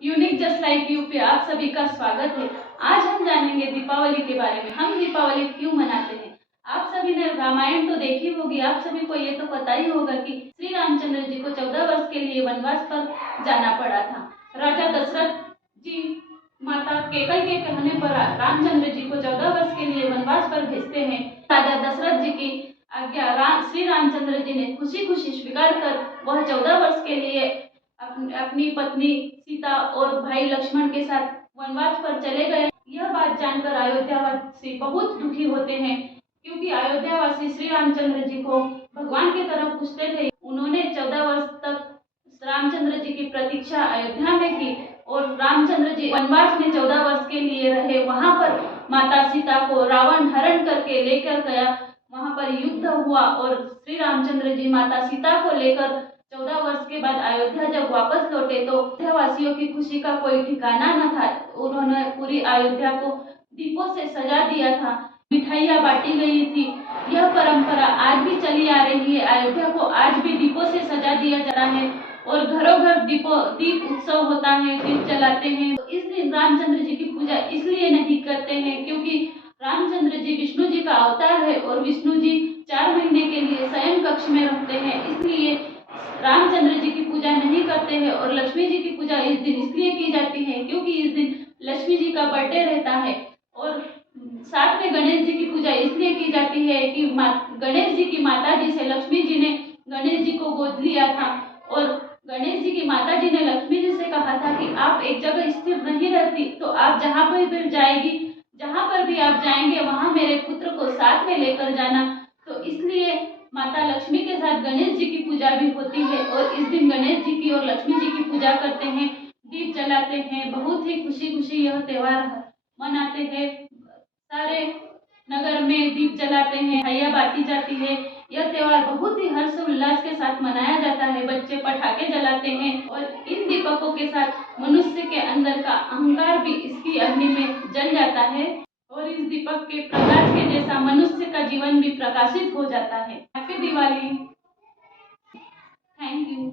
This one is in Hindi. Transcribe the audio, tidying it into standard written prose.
यूनिक जस्ट लाइक यू पे आप सभी का स्वागत है। आज हम जानेंगे दीपावली के बारे में। हम दीपावली क्यों मनाते हैं। आप सभी ने रामायण तो देखी होगी। आप सभी को ये तो पता ही होगा कि श्री रामचंद्र जी को 14 वर्ष के लिए वनवास पर जाना पड़ा था। राजा दशरथ जी माता केकई के कहने पर रामचंद्र जी को 14 वर्ष के लिए वनवास पर भेजते हैं। राजा दशरथ जी की आज्ञा श्री रामचंद्र जी ने खुशी खुशी स्वीकार कर वह 14 वर्ष के लिए अपनी पत्नी सीता और भाई लक्ष्मण के साथ वनवास पर चले गए। यह बात जानकर अयोध्यावासी बहुत दुखी होते हैं, क्योंकि अयोध्यावासी श्री रामचंद्र जी को भगवान की तरह पूजते थे। उन्होंने 14 वर्ष तक रामचंद्र जी की प्रतीक्षा अयोध्या में की और रामचंद्र जी वनवास में 14 वर्ष के लिए रहे। वहां पर माता सीता को रावण हरण करके लेकर गया। वहां पर युद्ध हुआ और श्री रामचंद्र जी माता सीता को लेकर 14 वर्ष के बाद अयोध्या जब वापस लौटे तो अयोध्यावासियों की खुशी का कोई ठिकाना न था। उन्होंने पूरी अयोध्या को दीपों से सजा दिया था, मिठाइयाँ बांटी गई थी। यह परंपरा आज भी चली आ रही है। अयोध्या को आज भी दीपों से सजा दिया जा रहा है और घरों घर दीप उत्सव होता है, दीप जलाते हैं। इस दिन रामचंद्र जी की पूजा इसलिए नहीं करते हैं क्योंकि रामचंद्र जी विष्णु जी का अवतार है और विष्णु जी 4 महीने के लिए शयन कक्ष में रहते हैं, इसलिए रामचंद्र जी की पूजा नहीं करते हैं। और लक्ष्मी जी की पूजा इस दिन इसलिए की जाती है क्योंकि इस दिन लक्ष्मी जी का बर्थडे रहता है। और साथ में गणेश जी की पूजा इसलिए की जाती है कि गणेश जी की माता जी से लक्ष्मी जी ने गणेश जी को गोद लिया था और गणेश जी की माता जी ने लक्ष्मी जी से कहा था कि आप एक जगह स्थिर नहीं रहती तो आप जहाँ पर भी जाएगी, जहाँ पर भी आप जाएंगे वहाँ मेरे पुत्र को साथ में लेकर जाना। तो इसलिए माता लक्ष्मी के साथ गणेश जी की पूजा भी होती है और इस दिन गणेश जी की और लक्ष्मी जी की पूजा करते हैं, दीप जलाते हैं। बहुत ही खुशी खुशी यह त्योहार मनाते हैं। सारे नगर में दीप जलाते हैं, मिठाइयाँ बांटी जाती है। यह त्योहार बहुत ही हर्ष उल्लास के साथ मनाया जाता है। बच्चे पटाखे जलाते हैं और इन दीपकों के साथ मनुष्य के अंदर का अहंकार भी इसकी अग्नि में जल जाता है और इस दीपक के प्रकाश के जैसा मनुष्य का जीवन भी प्रकाशित हो जाता है। हैप्पी दिवाली। Thank you.